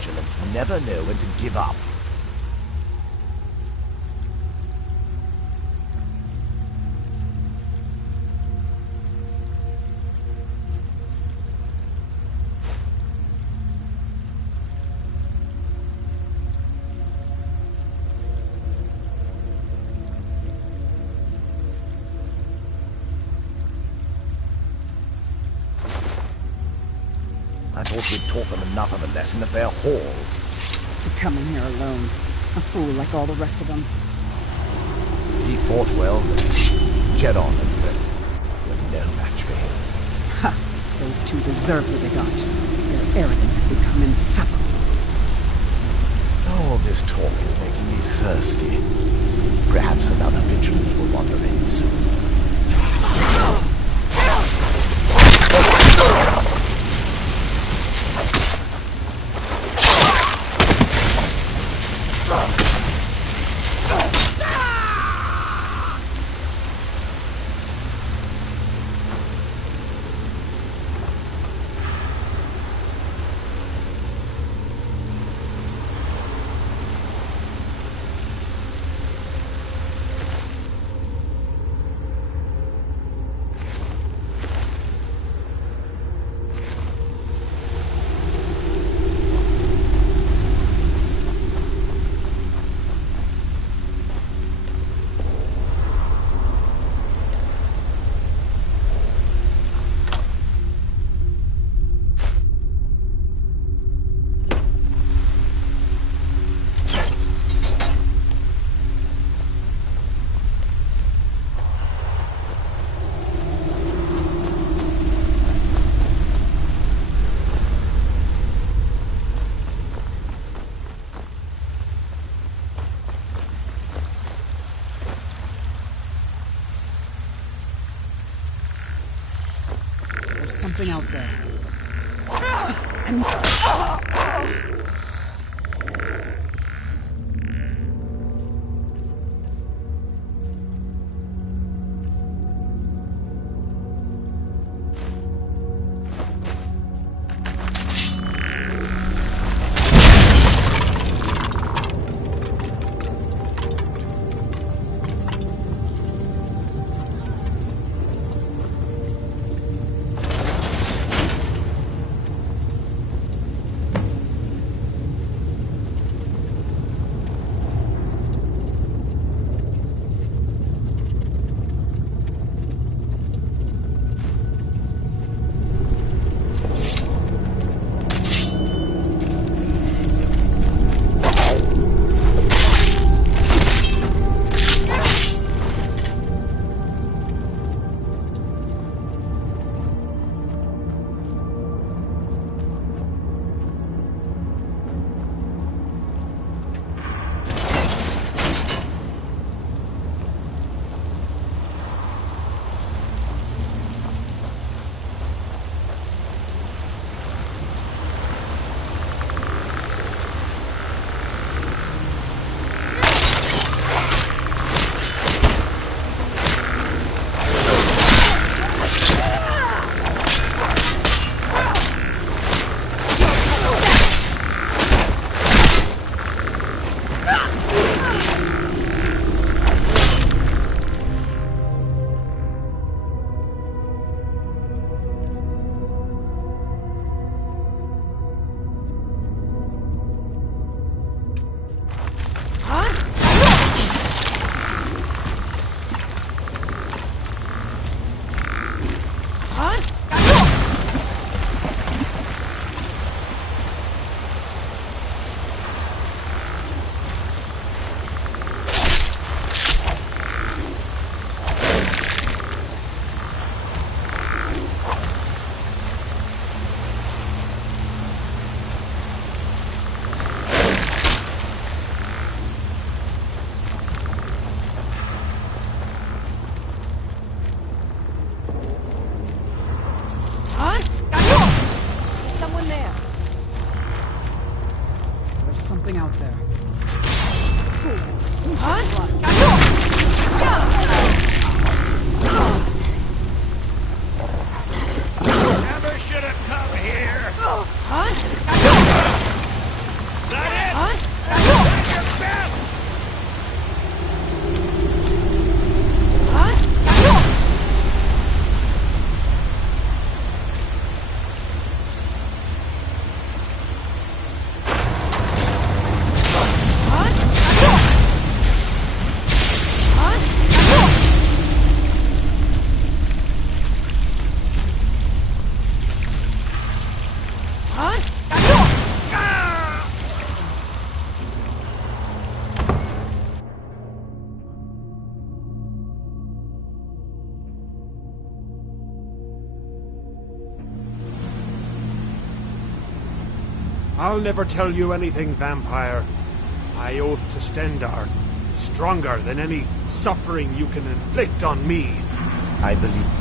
vigilance never know when to give up. I thought we'd taught them enough of a lesson at their hall. To come in here alone. A fool like all the rest of them. He fought well, but Jedon and Bren were no match for him. Ha! Those two deserve what they got. Their arrogance had become insufferable. All this talk is making me thirsty. Perhaps another vigilant will wander in soon. Something out there. Something out there. Never should have come here. I'll never tell you anything, vampire. My oath to Stendar is stronger than any suffering you can inflict on me. I believe...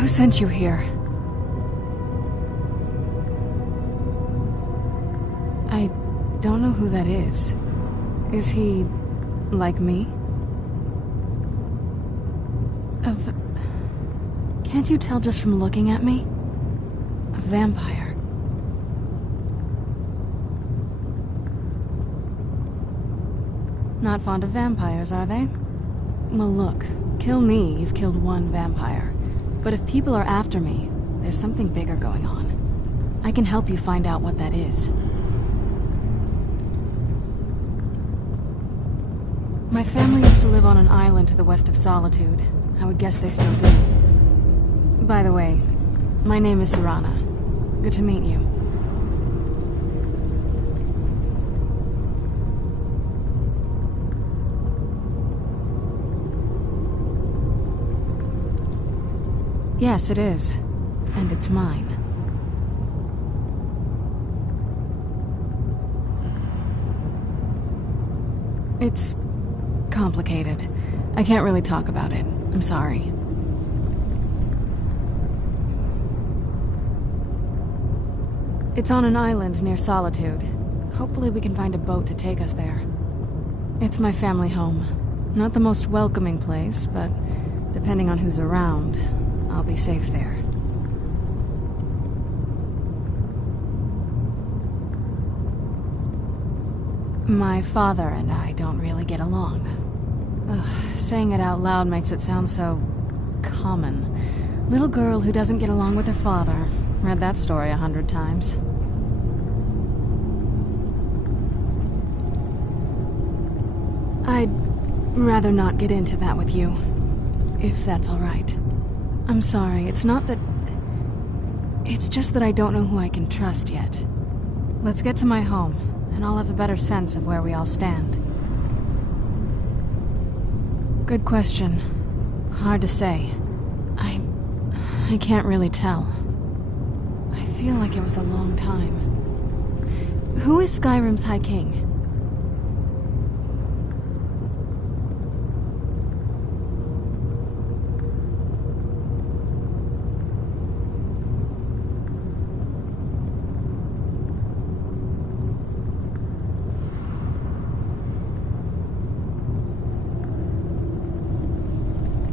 Who sent you here? I don't know who that is. Is he... like me? Can't you tell just from looking at me? A vampire. Not fond of vampires, are they? Well, look. Kill me, you've killed one vampire. But if people are after me, there's something bigger going on. I can help you find out what that is. My family used to live on an island to the west of Solitude. I would guess they still do. By the way, my name is Serana. Good to meet you. Yes, it is. And it's mine. It's complicated. I can't really talk about it. I'm sorry. It's on an island near Solitude. Hopefully we can find a boat to take us there. It's my family home. Not the most welcoming place, but depending on who's around, I'll be safe there. My father and I don't really get along. Saying it out loud makes it sound so... common. Little girl who doesn't get along with her father. Read that story 100 times. I'd rather not get into that with you, if that's all right. I'm sorry, it's not that... It's just that I don't know who I can trust yet. Let's get to my home, and I'll have a better sense of where we all stand. Good question. Hard to say. I can't really tell. I feel like it was a long time. Who is Skyrim's High King?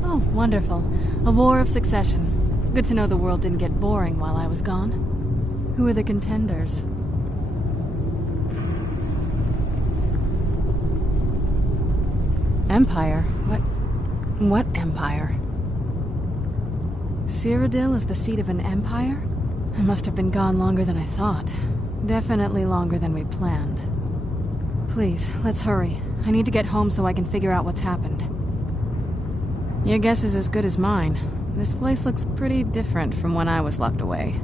Oh, wonderful. A war of succession. Good to know the world didn't get boring while I was gone. Who are the contenders? Empire? What empire? Cyrodiil is the seat of an empire? I must have been gone longer than I thought. Definitely longer than we planned. Please, let's hurry. I need to get home so I can figure out what's happened. Your guess is as good as mine. This place looks pretty different from when I was locked away.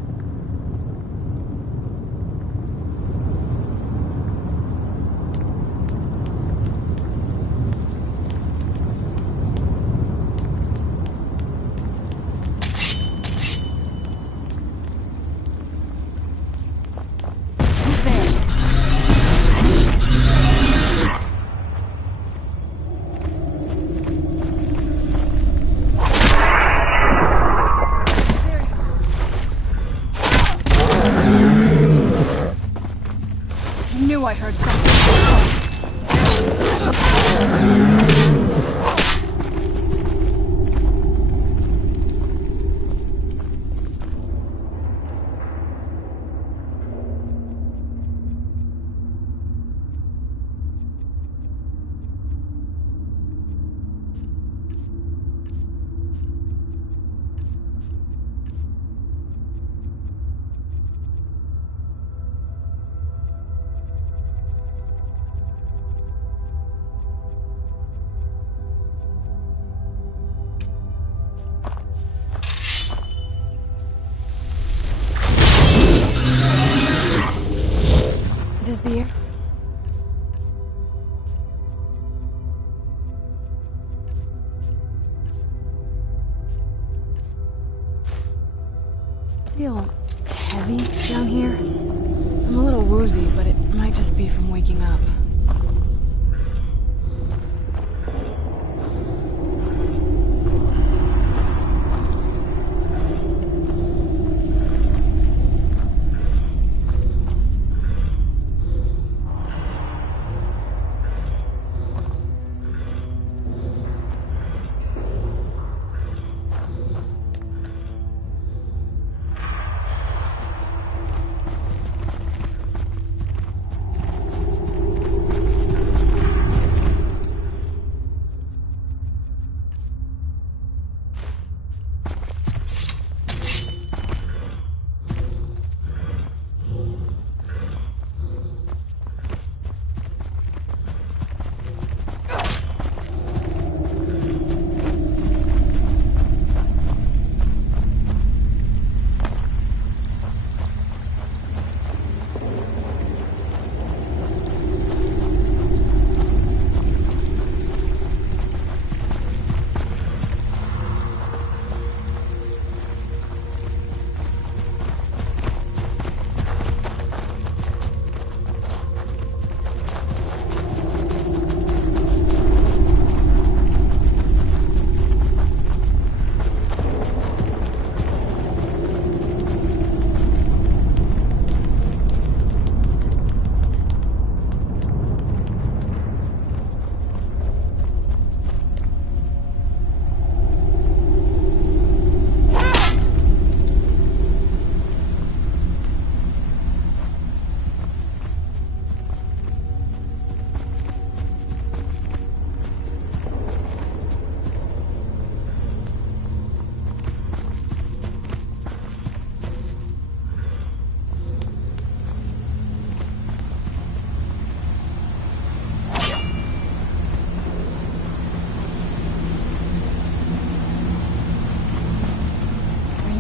I heard something. Does the air... feel heavy down here? I'm a little woozy, but it might just be from waking up.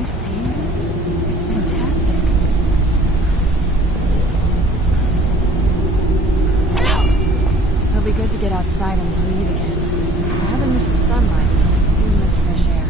you seeing this? It's fantastic. It'll be good to get outside and breathe again. I haven't missed the sunlight, but I do miss fresh air.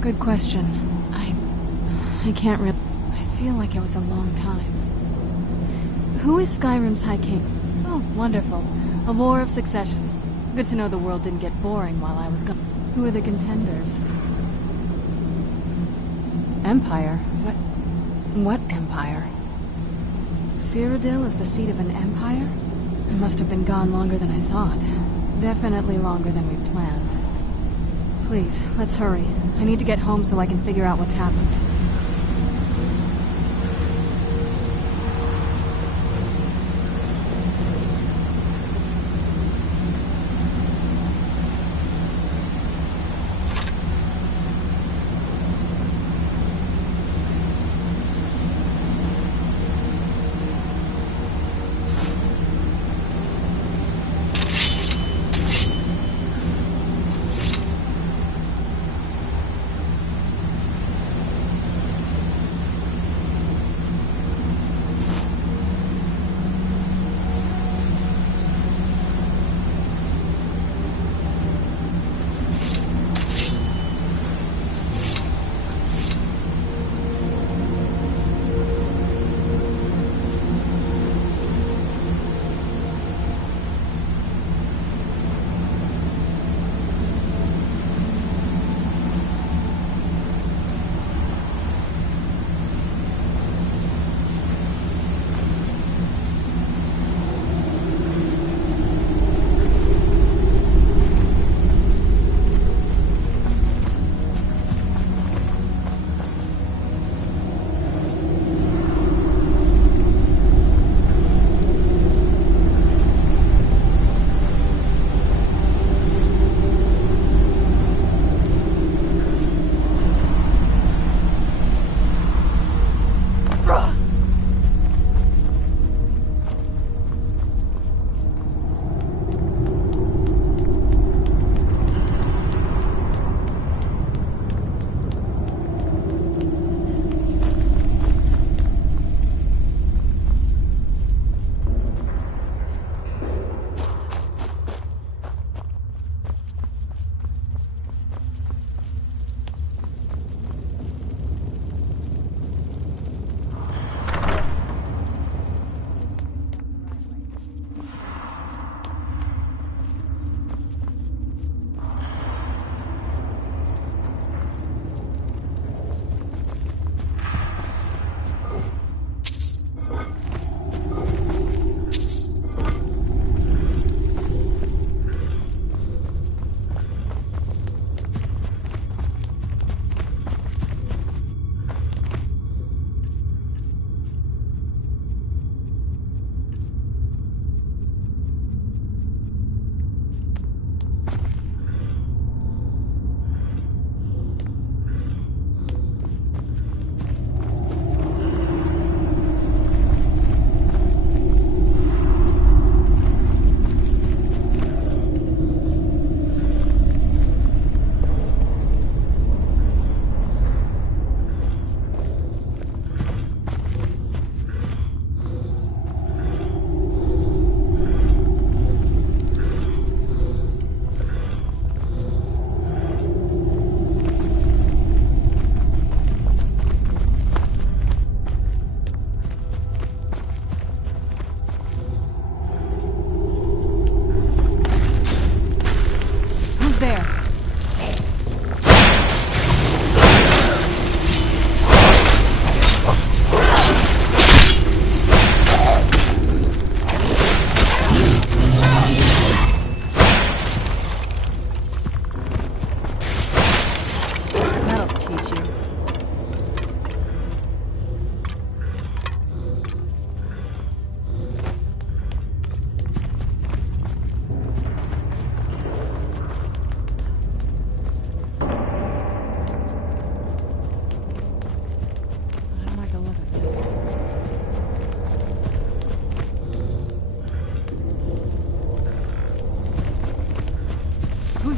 Good question. I can't really... I feel like it was a long time. Who is Skyrim's High King? Oh, wonderful. A war of succession. Good to know the world didn't get boring while I was gone. Who are the contenders? Empire? What empire? Cyrodiil is the seat of an empire? It must have been gone longer than I thought. Definitely longer than we planned. Please, let's hurry. I need to get home so I can figure out what's happened.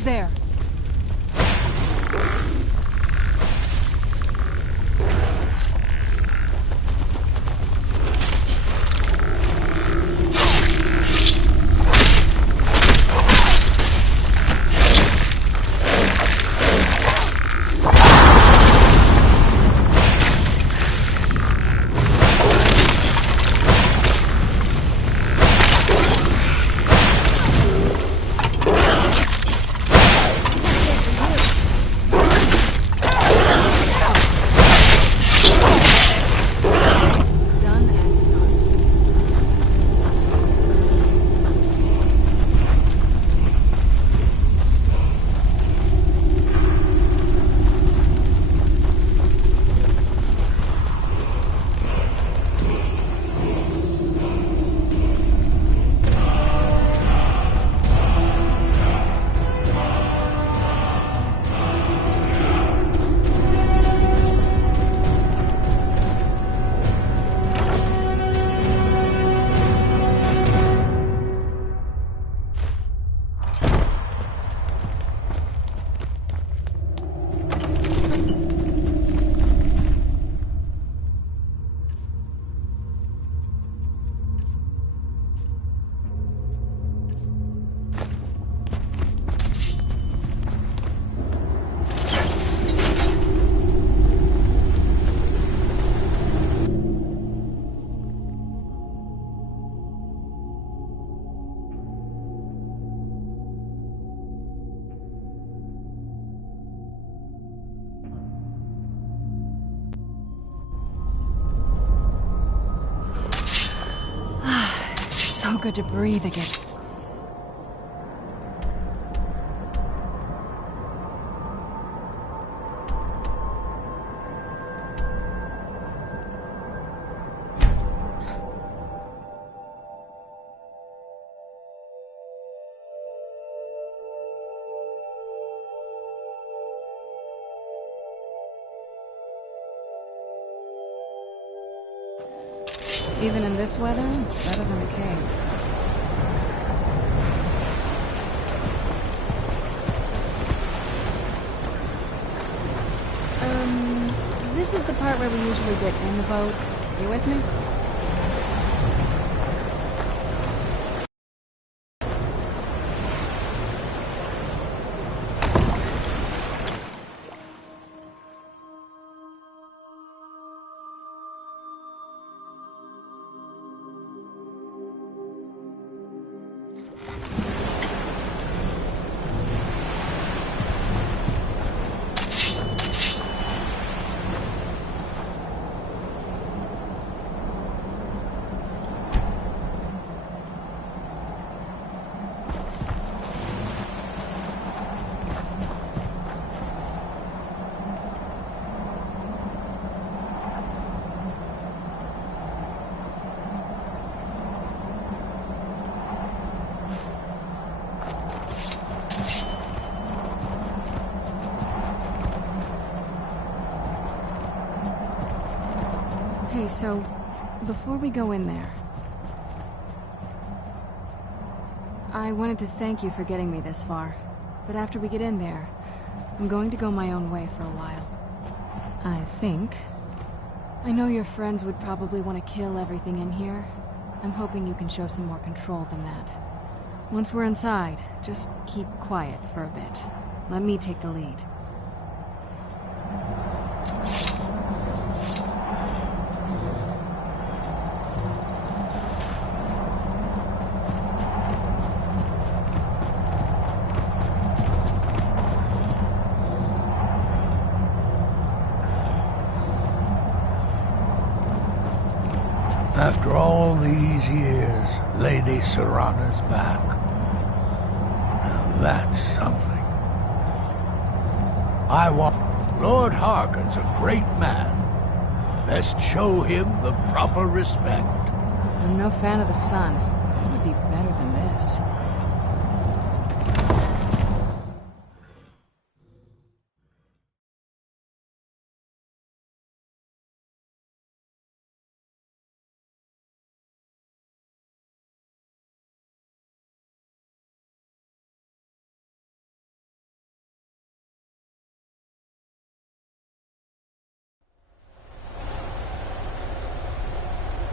Who's there? Done and done. So good to breathe again. Even in this weather, it's better than the cave. This is the part where we usually get in the boat. You with me? Hey, so, before we go in there, I wanted to thank you for getting me this far, but after we get in there, I'm going to go my own way for a while. I think. I know your friends would probably want to kill everything in here. I'm hoping you can show some more control than that. Once we're inside, just keep quiet for a bit. Let me take the lead. After all these years, Lady Serana's back. Now that's something. I want... Lord Harkon's a great man. Best show him the proper respect. I'm no fan of the sun. It would be better than this.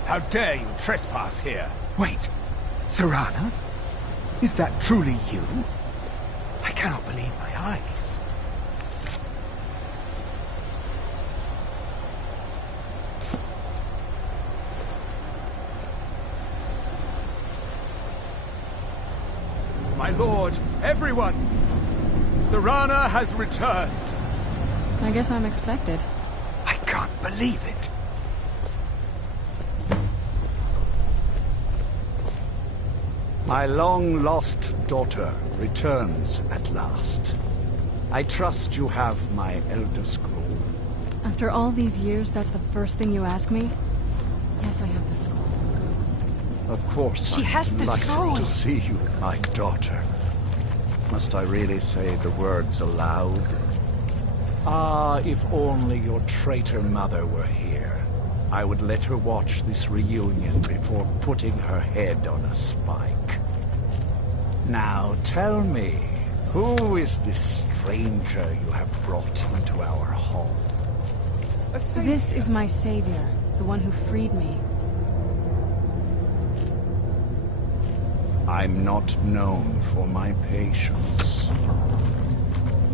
How dare you trespass here? Wait, Serana? Is that truly you? I cannot believe my eyes. My lord, everyone! Serana has returned! I guess I'm expected. I can't believe it. My long-lost daughter returns at last. I trust you have my Elder Scroll. After all these years, that's the first thing you ask me? Yes, I have the scroll. Of course, She has the delighted scroll. to see you, my daughter. Must I really say the words aloud? Ah, if only your traitor mother were here. I would let her watch this reunion before putting her head on a spike. Now tell me, who is this stranger you have brought into our hall? This is my savior, the one who freed me. I'm not known for my patience.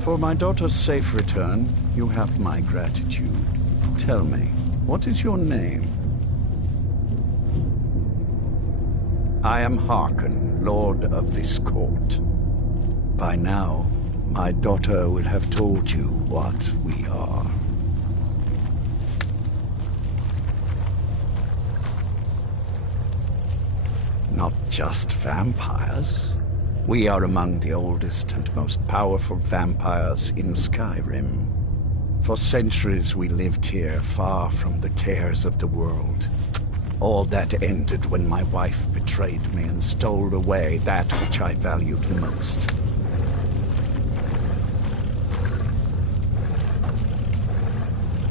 For my daughter's safe return, you have my gratitude. Tell me, what is your name? I am Harkon, Lord of this court. By now, my daughter will have told you what we are. Not just vampires. We are among the oldest and most powerful vampires in Skyrim. For centuries we lived here, far from the cares of the world. All that ended when my wife betrayed me and stole away that which I valued most.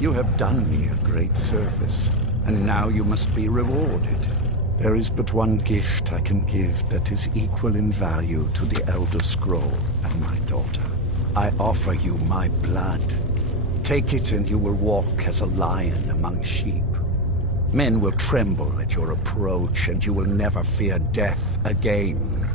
You have done me a great service, and now you must be rewarded. There is but one gift I can give that is equal in value to the Elder Scroll and my daughter. I offer you my blood. Take it and you will walk as a lion among sheep. Men will tremble at your approach and you will never fear death again.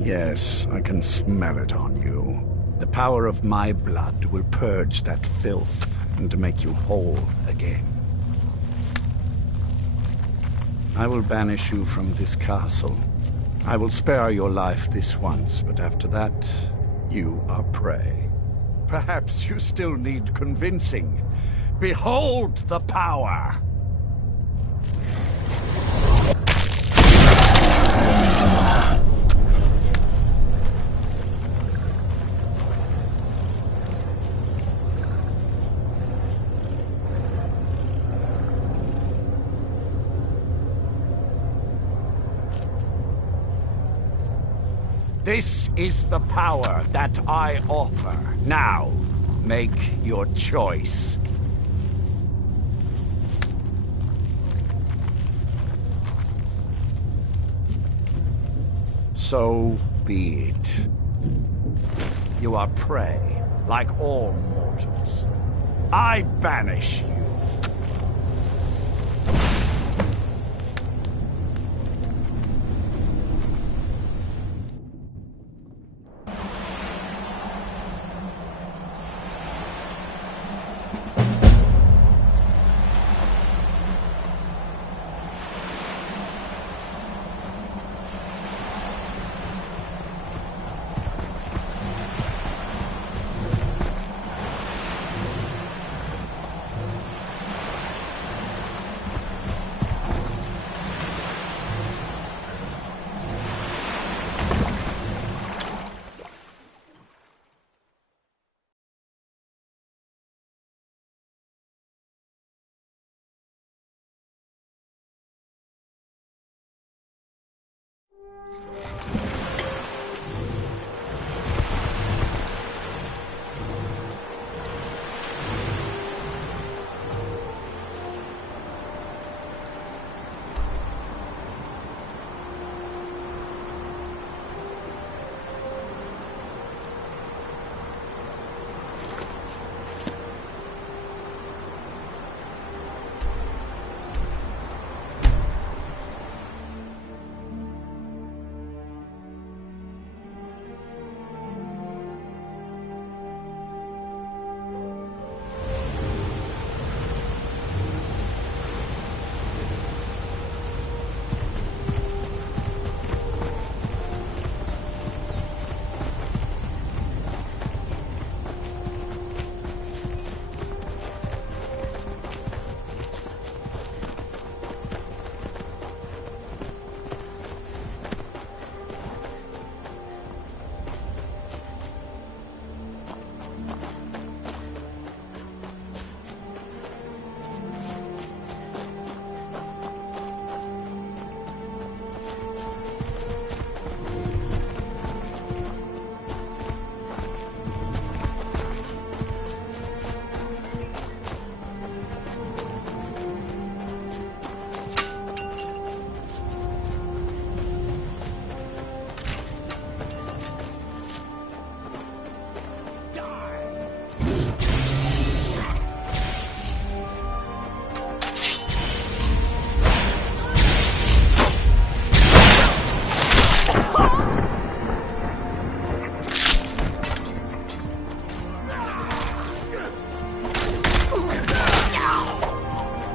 Yes, I can smell it on you. The power of my blood will purge that filth and make you whole again. I will banish you from this castle. I will spare your life this once, but after that, you are prey. Perhaps you still need convincing. Behold the power! This is the power that I offer. Now, make your choice. So be it. You are prey, like all mortals. I banish you.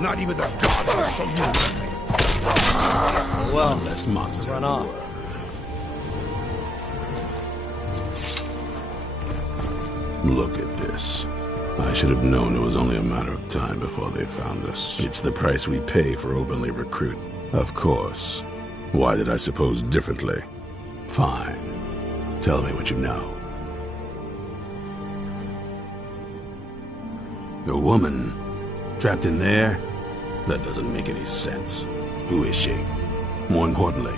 Not even the gods will salute me. Well, Less monster. run off. Look at this. I should have known it was only a matter of time before they found us. It's the price we pay for openly recruit. Of course. Why did I suppose differently? Fine. Tell me what you know. A woman? Trapped in there? That doesn't make any sense. Who is she? More importantly,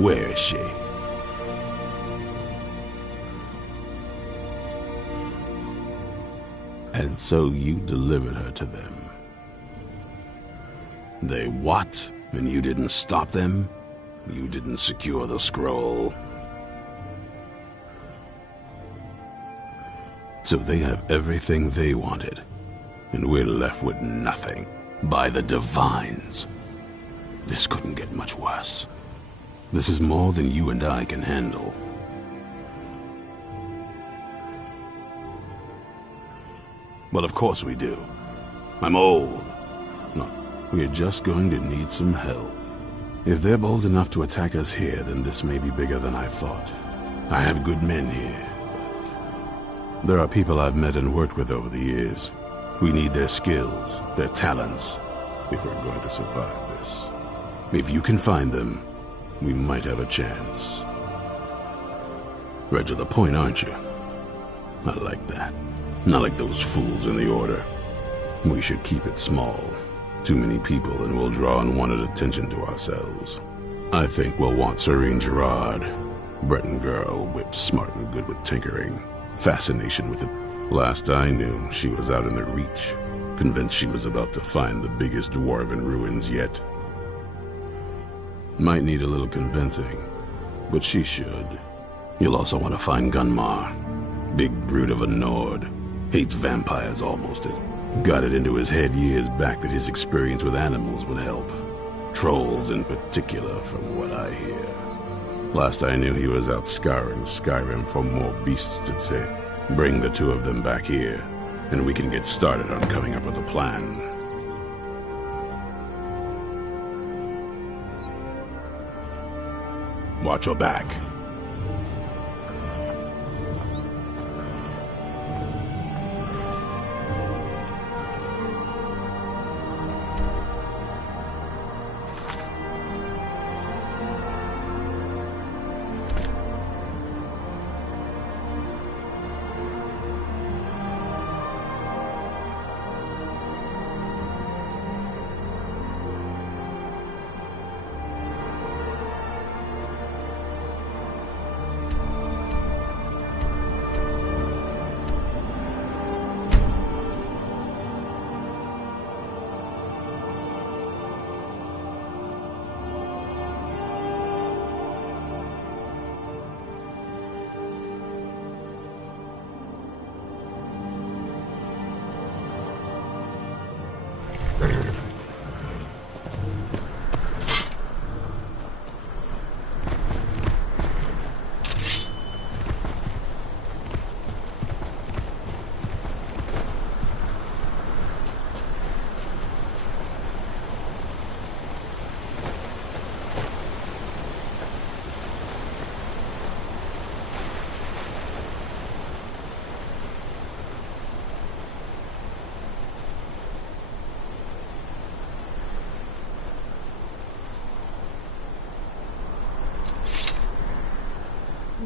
where is she? And so you delivered her to them. They what? And you didn't stop them? You didn't secure the scroll? So they have everything they wanted, and we're left with nothing. By the Divines. This couldn't get much worse. This is more than you and I can handle. Well, of course we do. I'm old. Look, we're just going to need some help. If they're bold enough to attack us here, then this may be bigger than I thought. I have good men here, but there are people I've met and worked with over the years. We need their skills, their talents, if we're going to survive this. If you can find them, we might have a chance. Right to the point, aren't you? I like that. Not like those fools in the Order. We should keep it small. Too many people and we'll draw unwanted attention to ourselves. I think we'll want Serene Gerard. Breton girl, whip smart and good with tinkering. Fascination with the... Last I knew, she was out in the Reach, convinced she was about to find the biggest dwarven ruins yet. Might need a little convincing, but she should. You'll also want to find Gunmar. Big brute of a Nord. Hates vampires almost. It got it into his head years back that his experience with animals would help. Trolls in particular, from what I hear. Last I knew, he was out scouring Skyrim for more beasts to take. Bring the two of them back here, and we can get started on coming up with a plan. Watch your back.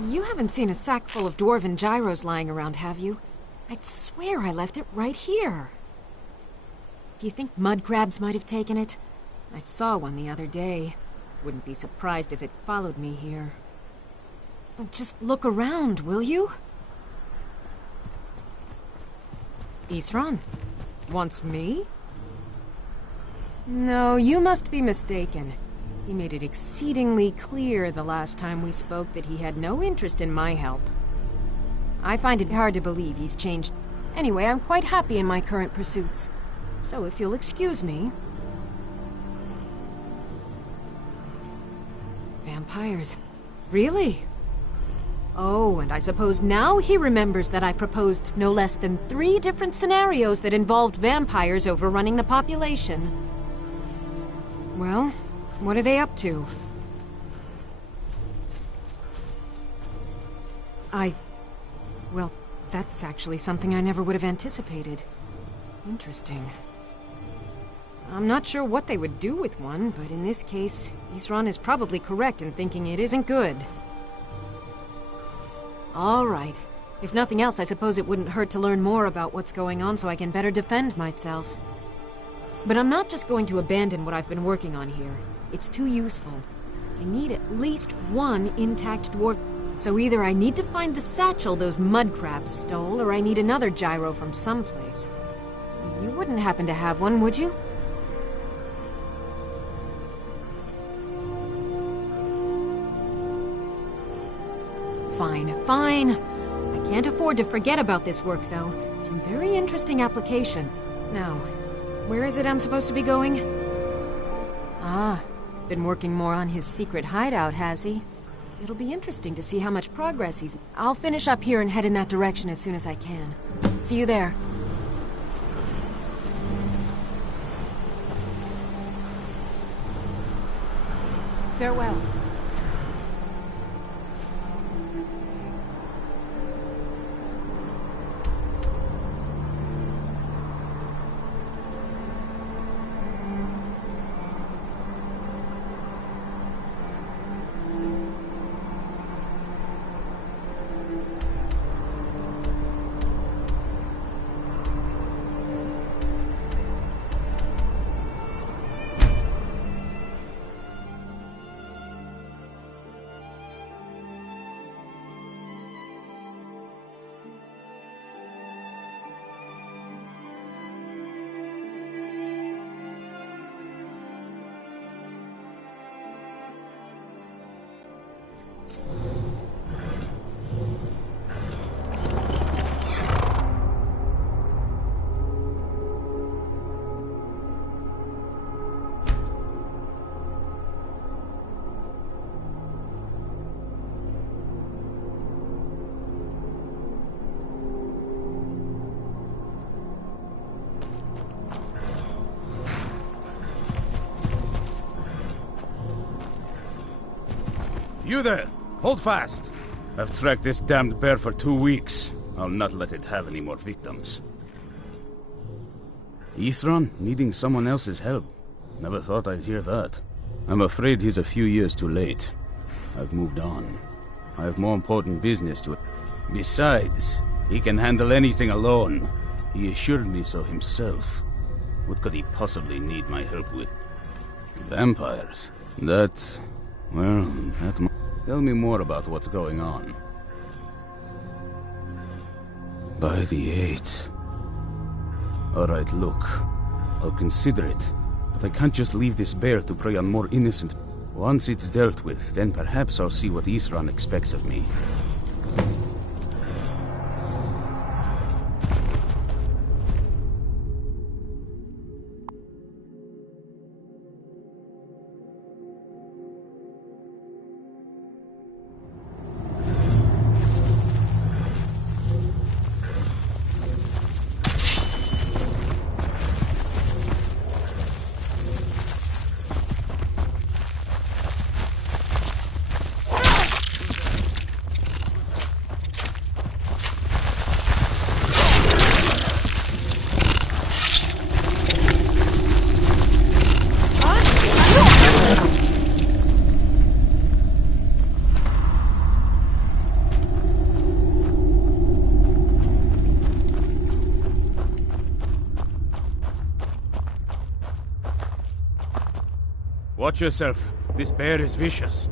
You haven't seen a sack full of dwarven gyros lying around, have you? I'd swear I left it right here. Do you think mud crabs might have taken it? I saw one the other day. Wouldn't be surprised if it followed me here. Just look around, will you? Isran? Wants me? No, you must be mistaken. He made it exceedingly clear the last time we spoke that he had no interest in my help. I find it hard to believe he's changed. Anyway, I'm quite happy in my current pursuits. So if you'll excuse me... Vampires. Really? Oh, and I suppose now he remembers that I proposed no less than 3 different scenarios that involved vampires overrunning the population. Well, what are they up to? Well, that's actually something I never would have anticipated. Interesting. I'm not sure what they would do with one, but in this case, Isran is probably correct in thinking it isn't good. All right. If nothing else, I suppose it wouldn't hurt to learn more about what's going on so I can better defend myself. But I'm not just going to abandon what I've been working on here. It's too useful. I need at least 1 intact dwarf. So either I need to find the satchel those mud crabs stole, or I need another gyro from someplace. You wouldn't happen to have one, would you? Fine. I can't afford to forget about this work, though. Some very interesting application. Now, where is it I'm supposed to be going? Ah, been working more on his secret hideout, has he? It'll be interesting to see how much progress he's... I'll finish up here and head in that direction as soon as I can. See you there. Farewell. You there! Hold fast! I've tracked this damned bear for 2 weeks. I'll not let it have any more victims. Isran needing someone else's help. Never thought I'd hear that. I'm afraid he's a few years too late. I've moved on. I have more important business to... Besides, he can handle anything alone. He assured me so himself. What could he possibly need my help with? Vampires? That... well, that... Tell me more about what's going on. By the 8th. Alright, look. I'll consider it. But I can't just leave this bear to prey on more innocent... Once it's dealt with, then perhaps I'll see what Isran expects of me. Watch yourself. This bear is vicious.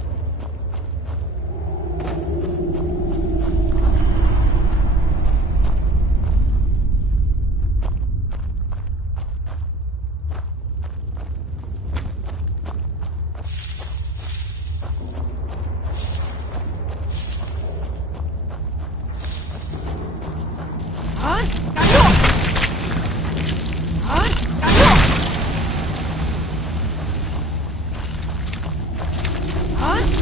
Huh?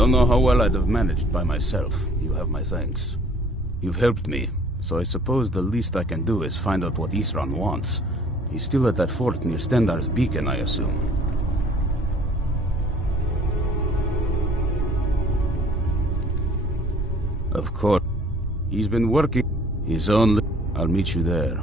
Don't know how well I'd have managed by myself. You have my thanks. You've helped me, so I suppose the least I can do is find out what Isran wants. He's still at that fort near Stendar's beacon, I assume. Of course. He's been working his own... I'll meet you there.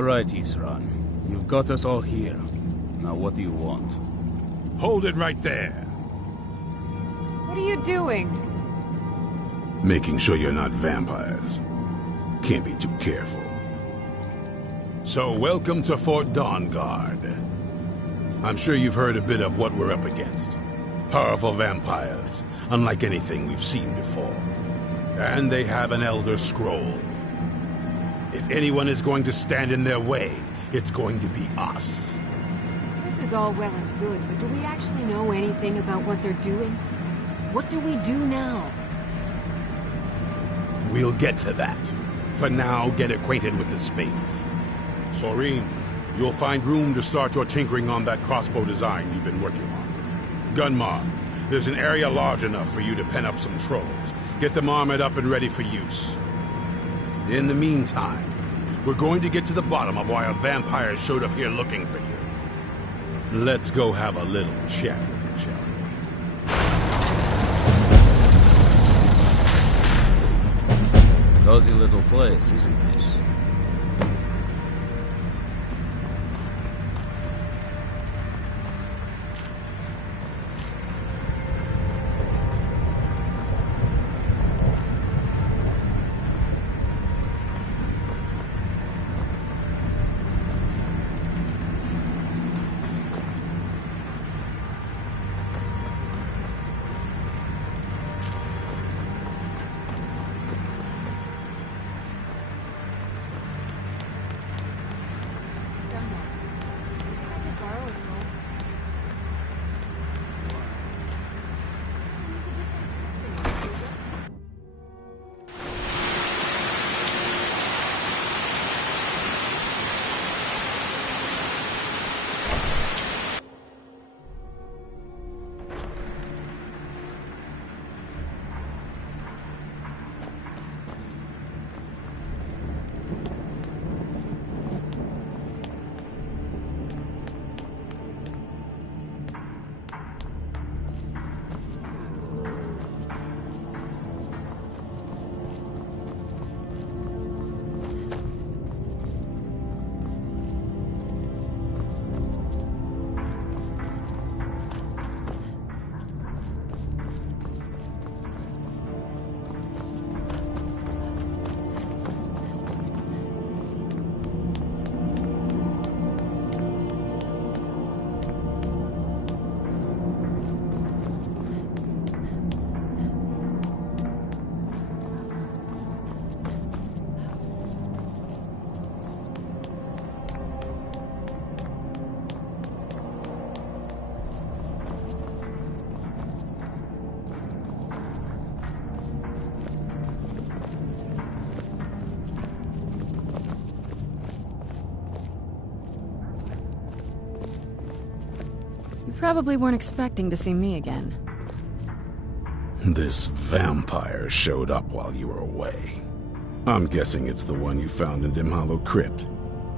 All right, Isran. You've got us all here. Now what do you want? Hold it right there. What are you doing? Making sure you're not vampires. Can't be too careful. So, welcome to Fort Dawnguard. I'm sure you've heard a bit of what we're up against. Powerful vampires, unlike anything we've seen before. And they have an Elder Scroll. If anyone is going to stand in their way, it's going to be us. This is all well and good, but do we actually know anything about what they're doing? What do we do now? We'll get to that. For now, get acquainted with the space. Soreen, you'll find room to start your tinkering on that crossbow design you've been working on. Gunmar, there's an area large enough for you to pen up some trolls. Get them armored up and ready for use. In the meantime, we're going to get to the bottom of why a vampire showed up here looking for you. Let's go have a little chat with it, shall we? Cozy little place, isn't this? probably weren't expecting to see me again. This vampire showed up while you were away. I'm guessing it's the one you found in Dim Hollow Crypt.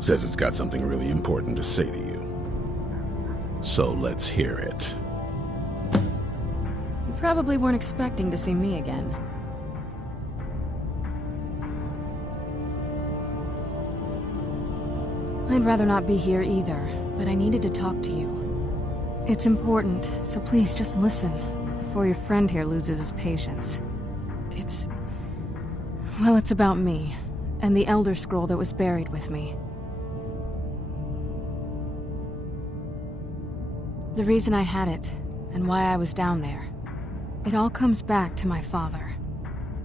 Says it's got something really important to say to you. So let's hear it. You probably weren't expecting to see me again. I'd rather not be here either, but I needed to talk to you. It's important, so please just listen, before your friend here loses his patience. Well, it's about me, and the Elder Scroll that was buried with me. The reason I had it, and why I was down there. It all comes back to my father.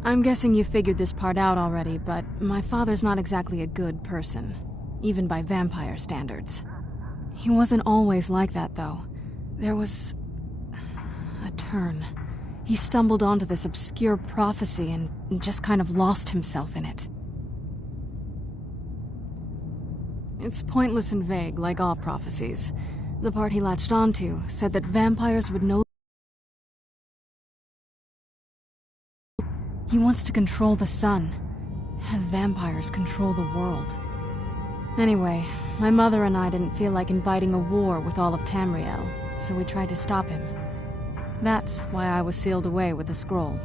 I'm guessing you figured this part out already, but my father's not exactly a good person, even by vampire standards. He wasn't always like that, though. There was a turn. He stumbled onto this obscure prophecy and just kind of lost himself in it. It's pointless and vague, like all prophecies. The part he latched onto said that vampires would no... He wants to control the sun. Have vampires control the world. Anyway, my mother and I didn't feel like inviting a war with all of Tamriel, so we tried to stop him. That's why I was sealed away with the scroll.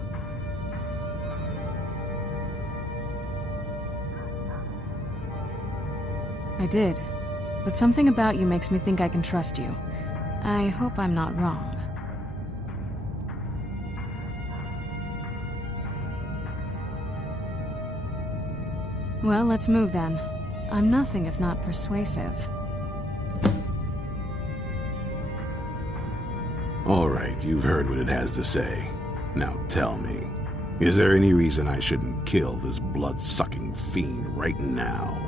I did, but something about you makes me think I can trust you. I hope I'm not wrong. Well, let's move then. I'm nothing if not persuasive. All right, you've heard what it has to say. Now tell me, is there any reason I shouldn't kill this blood-sucking fiend right now?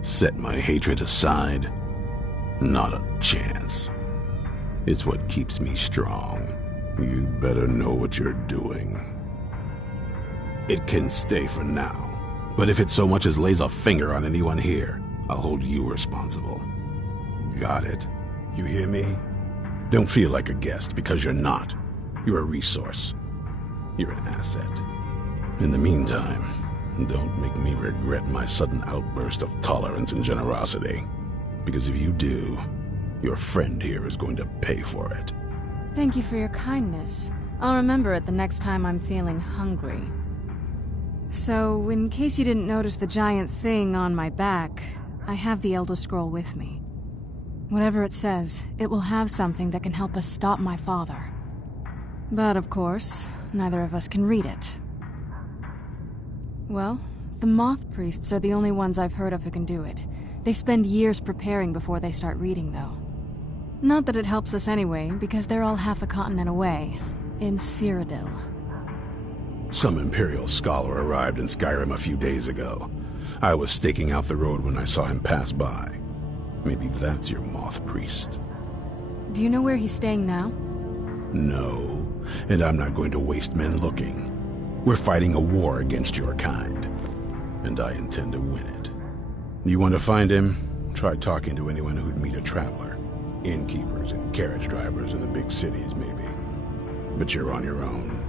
Set my hatred aside? Not a chance. It's what keeps me strong. You better know what you're doing. It can stay for now, but if it so much as lays a finger on anyone here, I'll hold you responsible. Got it? You hear me? Don't feel like a guest, because you're not. You're a resource. You're an asset. In the meantime, don't make me regret my sudden outburst of tolerance and generosity. Because if you do, your friend here is going to pay for it. Thank you for your kindness. I'll remember it the next time I'm feeling hungry. So, in case you didn't notice the giant thing on my back, I have the Elder Scroll with me. Whatever it says, it will have something that can help us stop my father. But of course, neither of us can read it. Well, the Moth Priests are the only ones I've heard of who can do it. They spend years preparing before they start reading, though. Not that it helps us anyway, because they're all half a continent away, in Cyrodiil. Some Imperial scholar arrived in Skyrim a few days ago. I was staking out the road when I saw him pass by. Maybe that's your Moth Priest. Do you know where he's staying now? No, and I'm not going to waste men looking. We're fighting a war against your kind, and I intend to win it. You want to find him? Try talking to anyone who'd meet a traveler. Innkeepers and carriage drivers in the big cities, maybe. But you're on your own.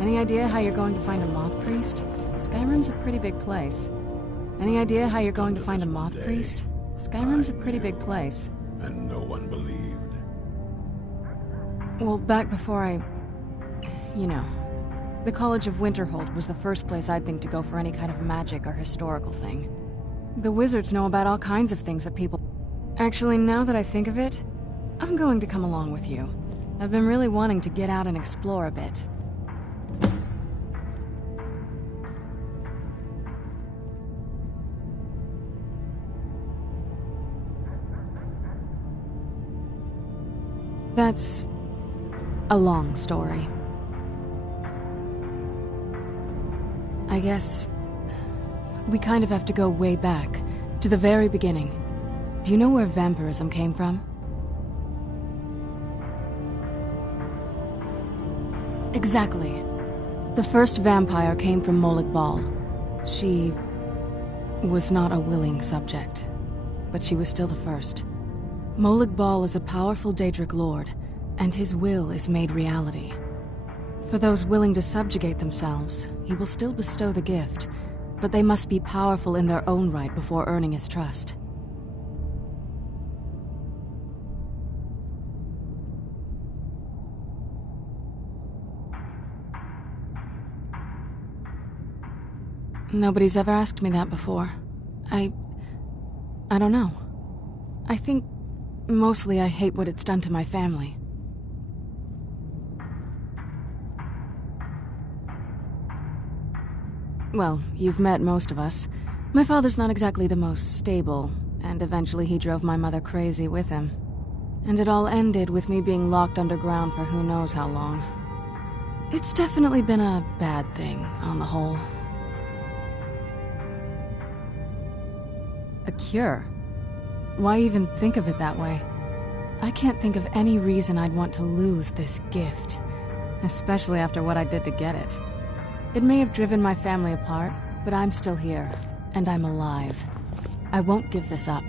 Any idea how you're going to find a Moth Priest? Skyrim's a pretty big place. Any idea how you're going to find a Moth Priest? Skyrim's a pretty big place. And no one believed. Well, back before you know, the College of Winterhold was the first place I'd think to go for any kind of magic or historical thing. The wizards know about all kinds of things that people... Actually, now that I think of it, I'm going to come along with you. I've been really wanting to get out and explore a bit. That's a long story. I guess we kind of have to go way back, to the very beginning. Do you know where vampirism came from? Exactly. The first vampire came from Molag Bal. She was not a willing subject, but she was still the first. Molag Bal is a powerful Daedric lord, and his will is made reality. For those willing to subjugate themselves, he will still bestow the gift, but they must be powerful in their own right before earning his trust. Nobody's ever asked me that before. I don't know. I think mostly I hate what it's done to my family. Well, you've met most of us. My father's not exactly the most stable, and eventually he drove my mother crazy with him. And it all ended with me being locked underground for who knows how long. It's definitely been a bad thing, on the whole. A cure? Why even think of it that way? I can't think of any reason I'd want to lose this gift, especially after what I did to get it. It may have driven my family apart, but I'm still here, and I'm alive. I won't give this up.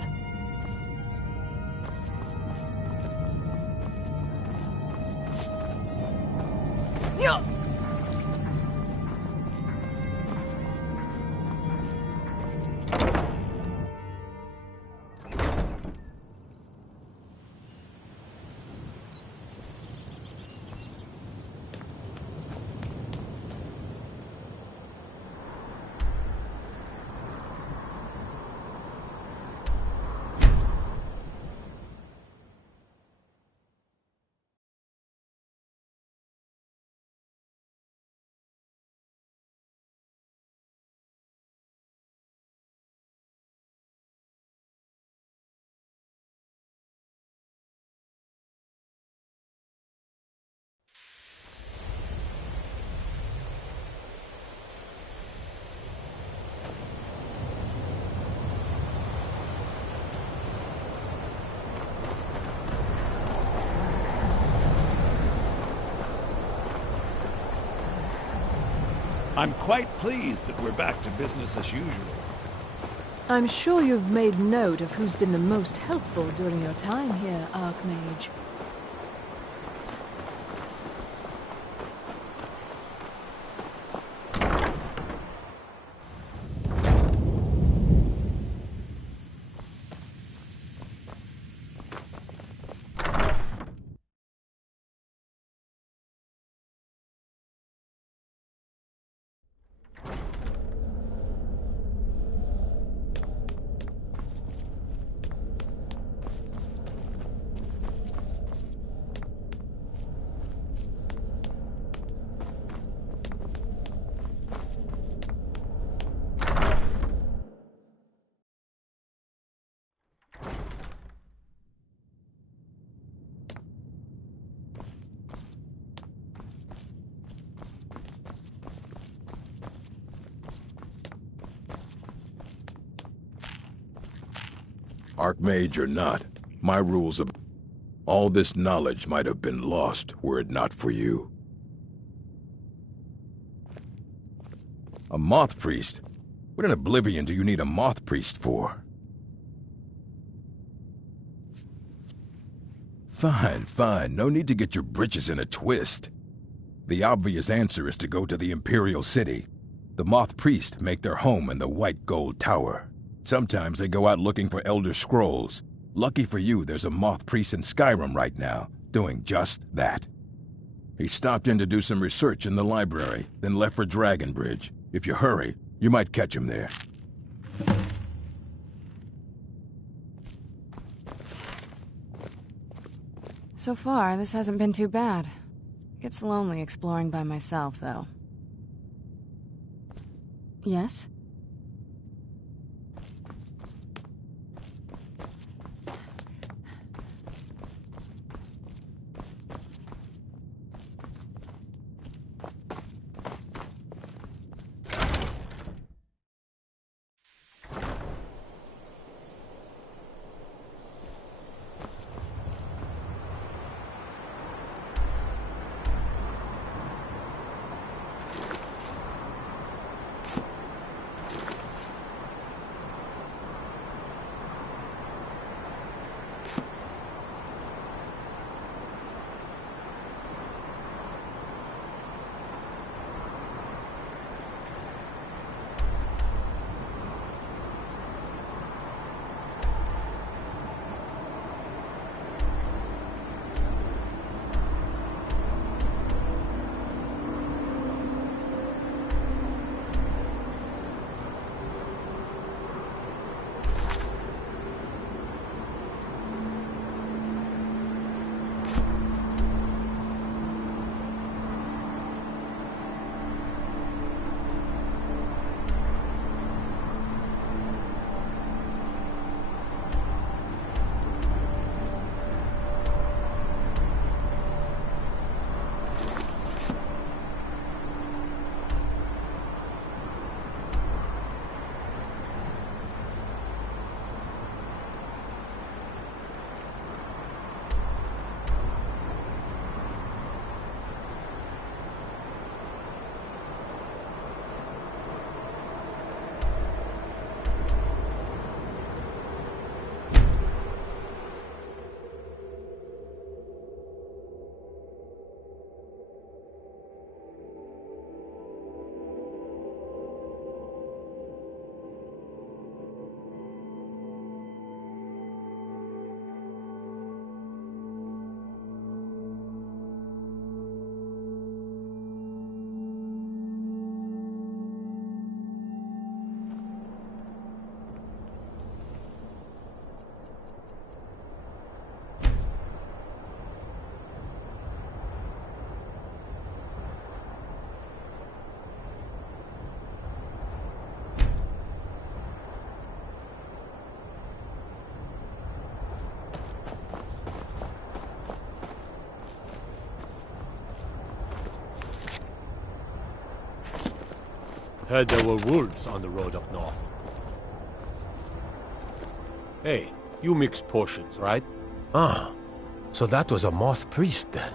I'm quite pleased that we're back to business as usual. I'm sure you've made note of who's been the most helpful during your time here, Archmage. Archmage or not, my rules of all this knowledge might have been lost were it not for you. A moth priest? What in oblivion do you need a moth priest for? Fine. No need to get your britches in a twist. The obvious answer is to go to the Imperial City. The moth priests make their home in the White Gold Tower. Sometimes they go out looking for Elder Scrolls. Lucky for you, there's a moth priest in Skyrim right now, doing just that. He stopped in to do some research in the library, then left for Dragonbridge. If you hurry, you might catch him there. So far, this hasn't been too bad. Gets lonely exploring by myself, though. Yes? Heard there were wolves on the road up north. Hey, you mix potions, right? Ah, so that was a moth priest then.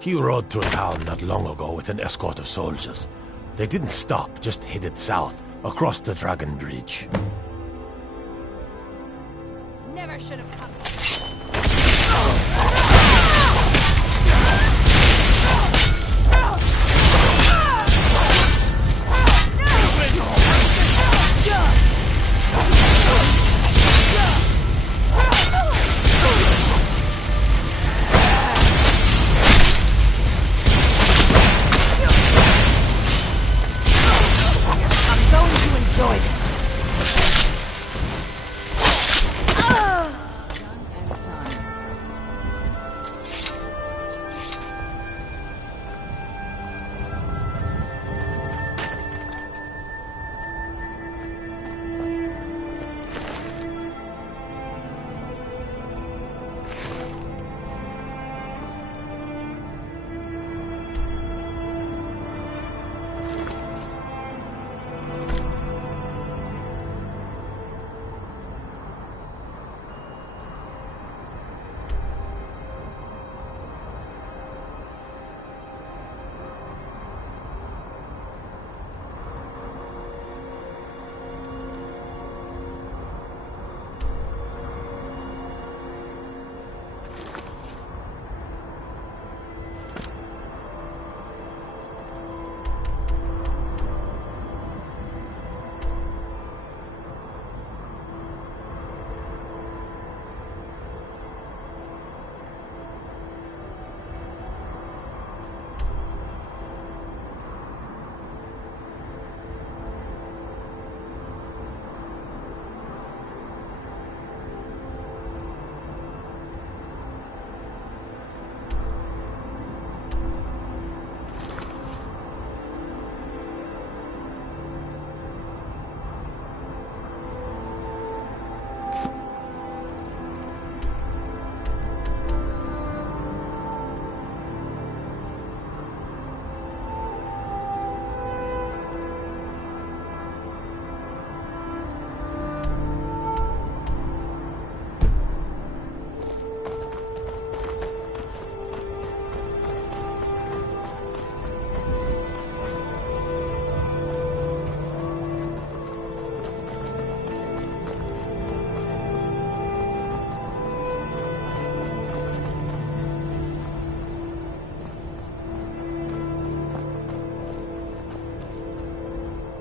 He rode through town not long ago with an escort of soldiers. They didn't stop, just headed south, across the Dragon Bridge. Never should have come.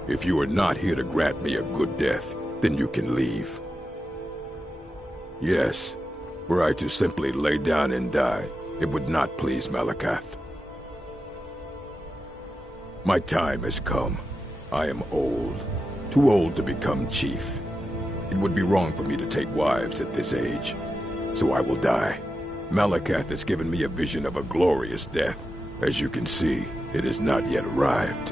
If you are not here to grant me a good death, then you can leave. Yes, were I to simply lay down and die, it would not please Malakath. My time has come. I am old. Too old to become chief. It would be wrong for me to take wives at this age. So I will die. Malakath has given me a vision of a glorious death. As you can see, it has not yet arrived.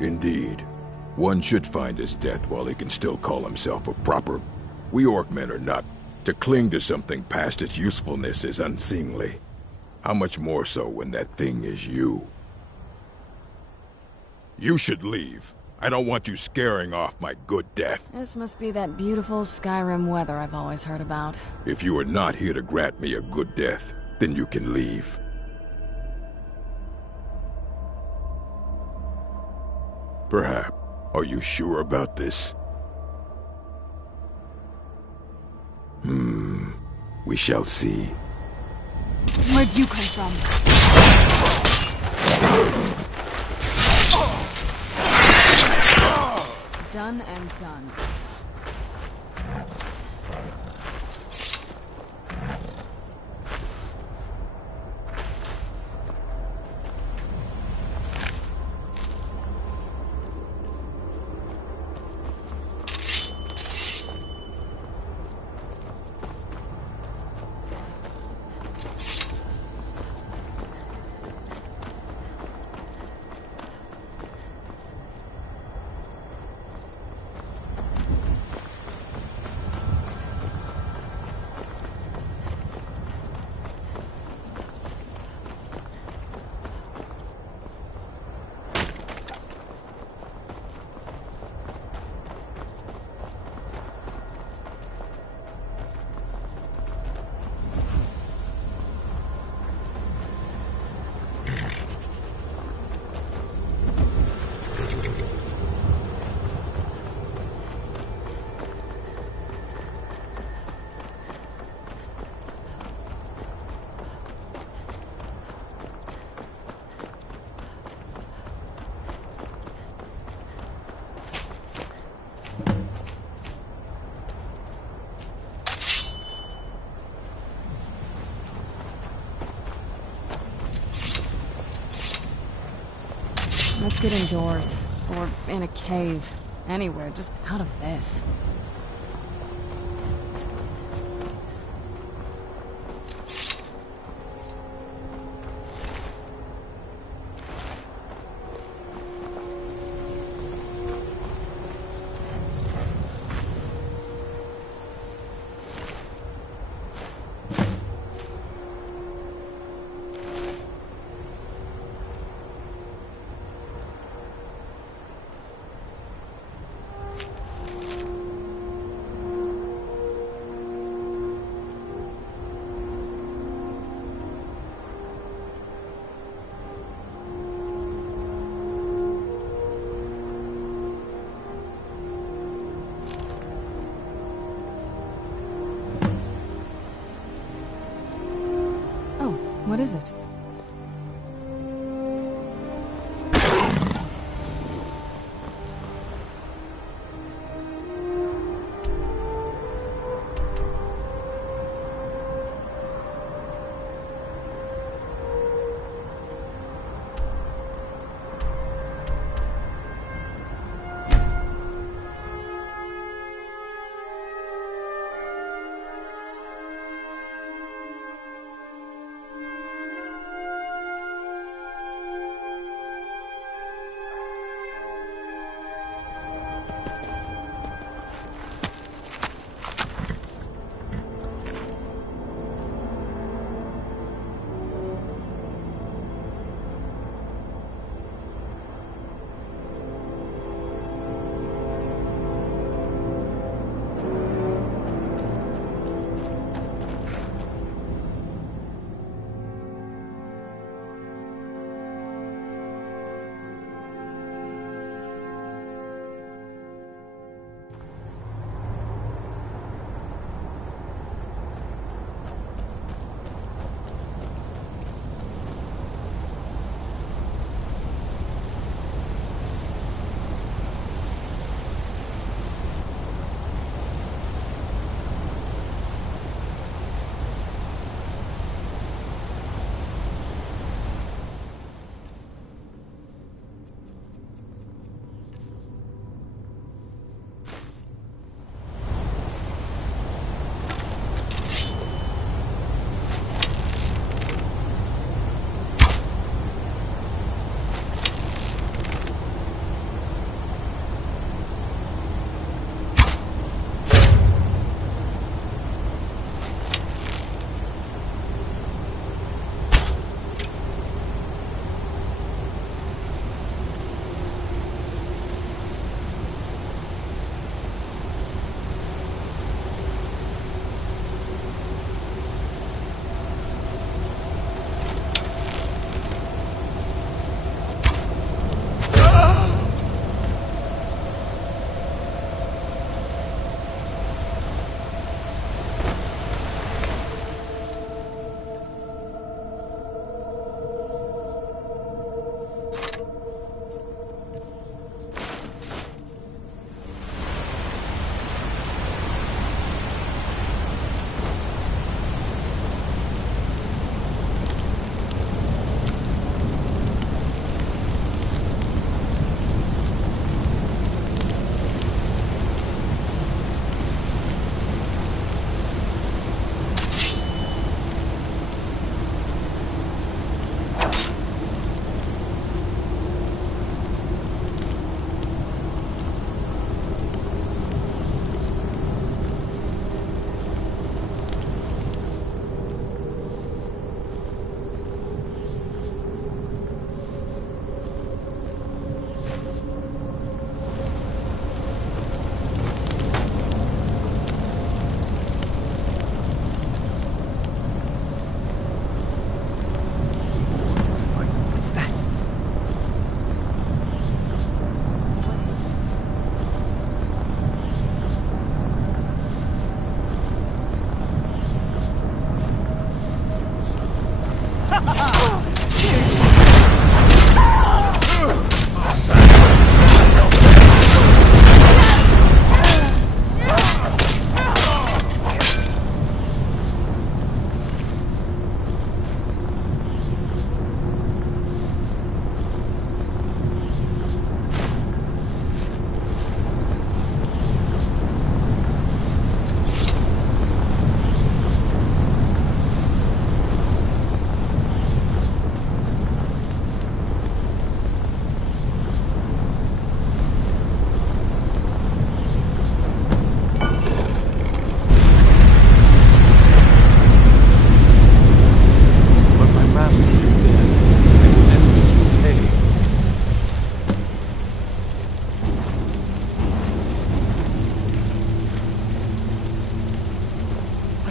Indeed. One should find his death while he can still call himself a proper... We Orcmen are not. To cling to something past its usefulness is unseemly. How much more so when that thing is you? You should leave. I don't want you scaring off my good death. This must be that beautiful Skyrim weather I've always heard about. If you are not here to grant me a good death, then you can leave. Perhaps. Are you sure about this? We shall see. Where'd you come from? Done and done. Let's get indoors. Or in a cave. Anywhere, just out of this. What is it?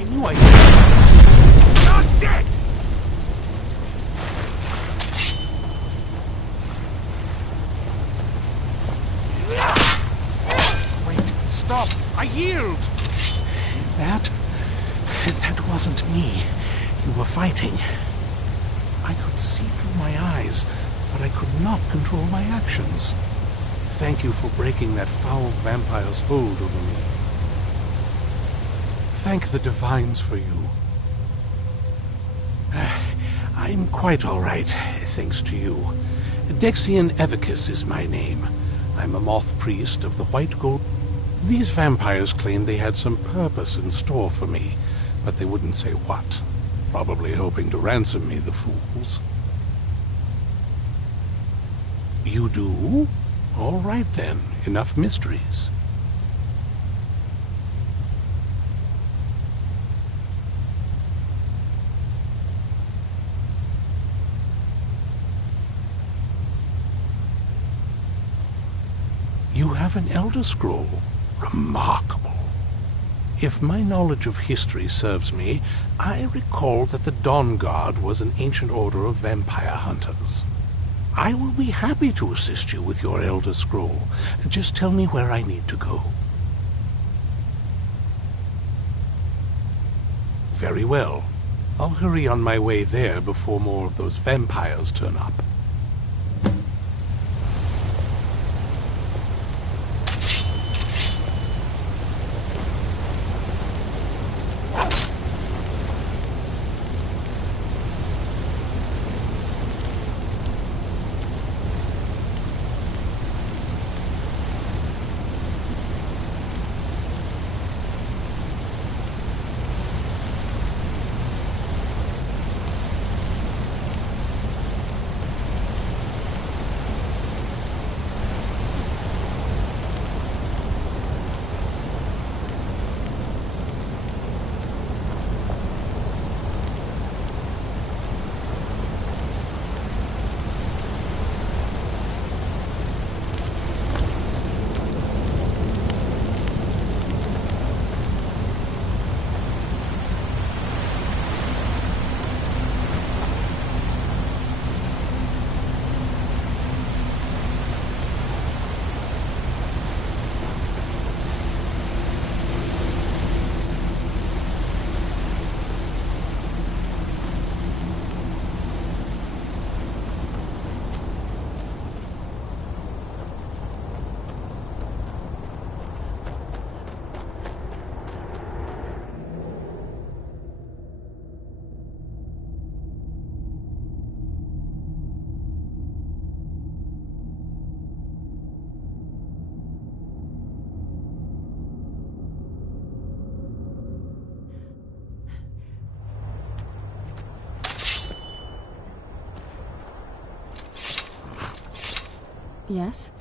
I knew I... Not dead! Wait, stop! I yield! That wasn't me. You were fighting. I could see through my eyes, but I could not control my actions. Thank you for breaking that foul vampire's hold over me. Thank the Divines for you. I'm quite all right, thanks to you. Dexian Evicus is my name. I'm a moth priest of the White Gold. These vampires claimed they had some purpose in store for me, but they wouldn't say what. Probably hoping to ransom me, the fools. You do? All right then, enough mysteries. You have an Elder Scroll. Remarkable. If my knowledge of history serves me, I recall that the Dawn Guard was an ancient order of vampire hunters. I will be happy to assist you with your Elder Scroll. Just tell me where I need to go. Very well. I'll hurry on my way there before more of those vampires turn up. Yes?